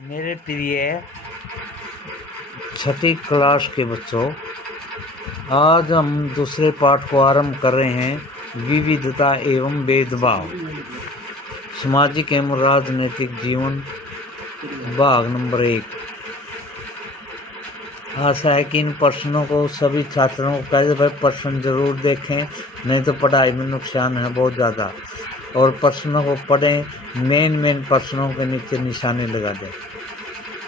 मेरे प्रिय छठी क्लास के बच्चों, आज हम दूसरे पाठ को आरंभ कर रहे हैं। विविधता एवं भेदभाव, सामाजिक एवं राजनीतिक जीवन, भाग नंबर 1। आशा है कि इन प्रश्नों को सभी छात्रों को कहे भाई प्रश्न जरूर देखें, नहीं तो पढ़ाई में नुकसान है बहुत ज़्यादा। और प्रश्नों को पढ़ें, मेन प्रश्नों के नीचे निशाने लगा दें।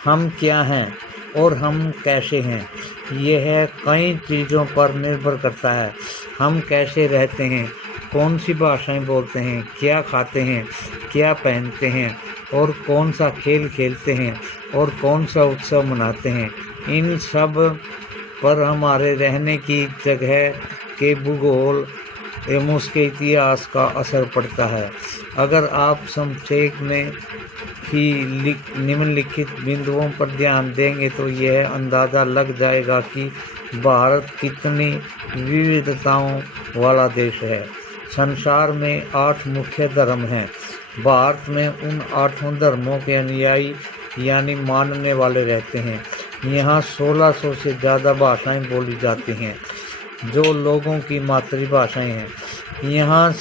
हम क्या हैं और हम कैसे हैं, यह कई चीज़ों पर निर्भर करता है। हम कैसे रहते हैं, कौन सी भाषाएं बोलते हैं, क्या खाते हैं, क्या पहनते हैं और कौन सा खेल खेलते हैं और कौन सा उत्सव मनाते हैं, इन सब पर हमारे रहने की जगह के भूगोल एवं उसके इतिहास का असर पड़ता है। अगर आप संक्षेप में ही निम्नलिखित बिंदुओं पर ध्यान देंगे तो यह अंदाज़ा लग जाएगा कि भारत कितनी विविधताओं वाला देश है। संसार में 8 मुख्य धर्म हैं। भारत में उन 8 धर्मों के अनुयायी यानी मानने वाले रहते हैं। यहाँ 1600 से ज़्यादा भाषाएं बोली जाती हैं जो लोगों की मातृभाषाएं हैं। यहाँ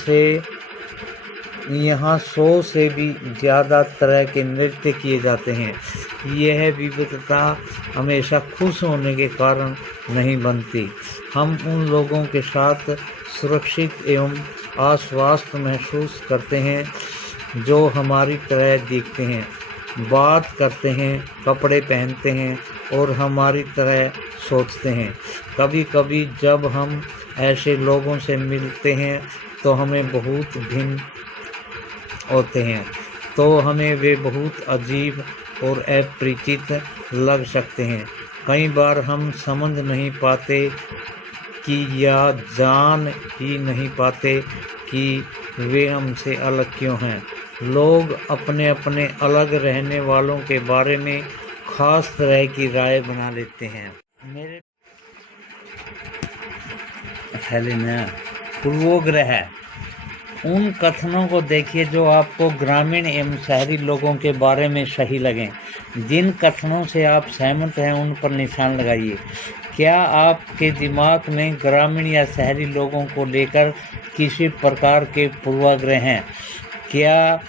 100 से भी ज़्यादा तरह के नृत्य किए जाते हैं। यह विविधता हमेशा खुश होने के कारण नहीं बनती। हम उन लोगों के साथ सुरक्षित एवं आश्वस्त महसूस करते हैं जो हमारी तरह दिखते हैं, बात करते हैं, कपड़े पहनते हैं और हमारी तरह सोचते हैं। कभी कभी जब हम ऐसे लोगों से मिलते हैं तो हमें बहुत भिन्न होते हैं, तो हमें वे बहुत अजीब और अपरिचित लग सकते हैं। कई बार हम समझ नहीं पाते कि या जान ही नहीं पाते कि वे हमसे अलग क्यों हैं। लोग अपने अपने अलग रहने वालों के बारे में खास तरह की राय बना लेते हैं। मेरे पूर्वाग्रह, उन कथनों को देखिए जो आपको ग्रामीण एवं शहरी लोगों के बारे में सही लगें। जिन कथनों से आप सहमत हैं उन पर निशान लगाइए। क्या आपके दिमाग में ग्रामीण या शहरी लोगों को लेकर किसी प्रकार के पूर्वाग्रह हैं? क्या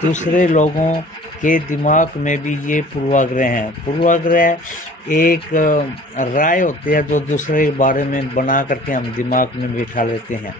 दूसरे लोगों के दिमाग में भी ये पूर्वाग्रह हैं? पूर्वाग्रह एक राय होती है जो दूसरे के बारे में बना करके हम दिमाग में बिठा लेते हैं।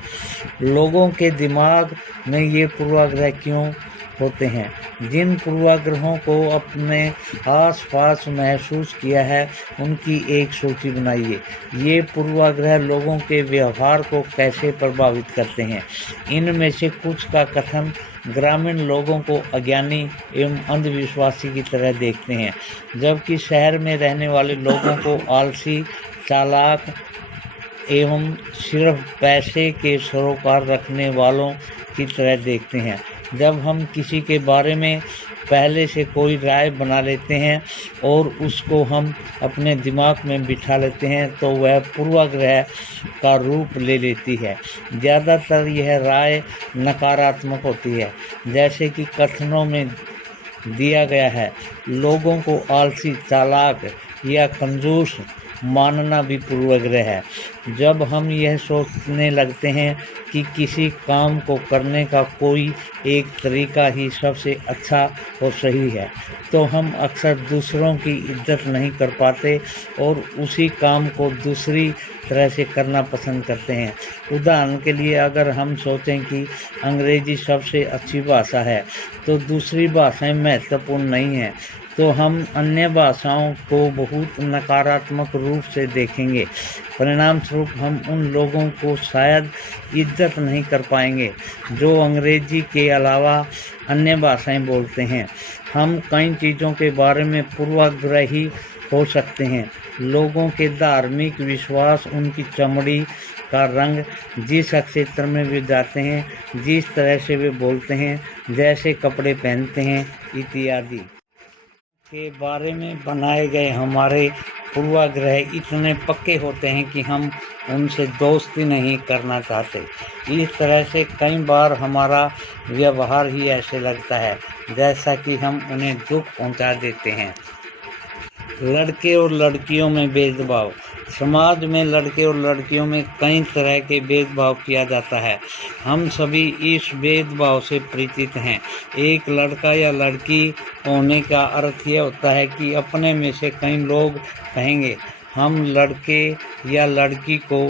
लोगों के दिमाग में ये पूर्वाग्रह क्यों होते हैं? जिन पूर्वाग्रहों को अपने आसपास महसूस किया है उनकी एक सूची बनाइए। ये पूर्वाग्रह लोगों के व्यवहार को कैसे प्रभावित करते हैं? इनमें से कुछ का कथन ग्रामीण लोगों को अज्ञानी एवं अंधविश्वासी की तरह देखते हैं, जबकि शहर में रहने वाले लोगों को आलसी, चालाक एवं सिर्फ पैसे के सरोकार रखने वालों की तरह देखते हैं। जब हम किसी के बारे में पहले से कोई राय बना लेते हैं और उसको हम अपने दिमाग में बिठा लेते हैं तो वह पूर्वाग्रह का रूप ले लेती है। ज़्यादातर यह राय नकारात्मक होती है, जैसे कि कथनों में दिया गया है। लोगों को आलसी, चालाक या कंजूस मानना भी पूर्वाग्रह है। जब हम यह सोचने लगते हैं कि किसी काम को करने का कोई एक तरीका ही सबसे अच्छा और सही है, तो हम अक्सर दूसरों की इज्जत नहीं कर पाते और उसी काम को दूसरी तरह से करना पसंद करते हैं। उदाहरण के लिए, अगर हम सोचें कि अंग्रेजी सबसे अच्छी भाषा है तो दूसरी भाषाएं महत्वपूर्ण नहीं हैं, तो हम अन्य भाषाओं को बहुत नकारात्मक रूप से देखेंगे। परिणाम स्वरूप हम उन लोगों को शायद इज्जत नहीं कर पाएंगे जो अंग्रेजी के अलावा अन्य भाषाएं बोलते हैं। हम कई चीज़ों के बारे में पूर्वाग्रही हो सकते हैं। लोगों के धार्मिक विश्वास, उनकी चमड़ी का रंग, जिस क्षेत्र में वे जाते हैं, जिस तरह से वे बोलते हैं, जैसे कपड़े पहनते हैं इत्यादि के बारे में बनाए गए हमारे पूर्वाग्रह इतने पक्के होते हैं कि हम उनसे दोस्ती नहीं करना चाहते। इस तरह से कई बार हमारा व्यवहार ही ऐसे लगता है जैसा कि हम उन्हें दुख पहुंचा देते हैं। लड़के और लड़कियों में भेदभाव। समाज में लड़के और लड़कियों में कई तरह के भेदभाव किया जाता है। हम सभी इस भेदभाव से परिचित हैं। एक लड़का या लड़की होने का अर्थ यह होता है कि अपने में से कई लोग कहेंगे हम लड़के या लड़की को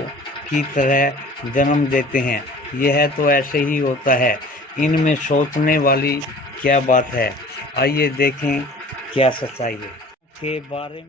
की तरह जन्म देते हैं। यह तो ऐसे ही होता है। इनमें सोचने वाली क्या बात है। आइए देखें क्या सच्चाई है के बारे में।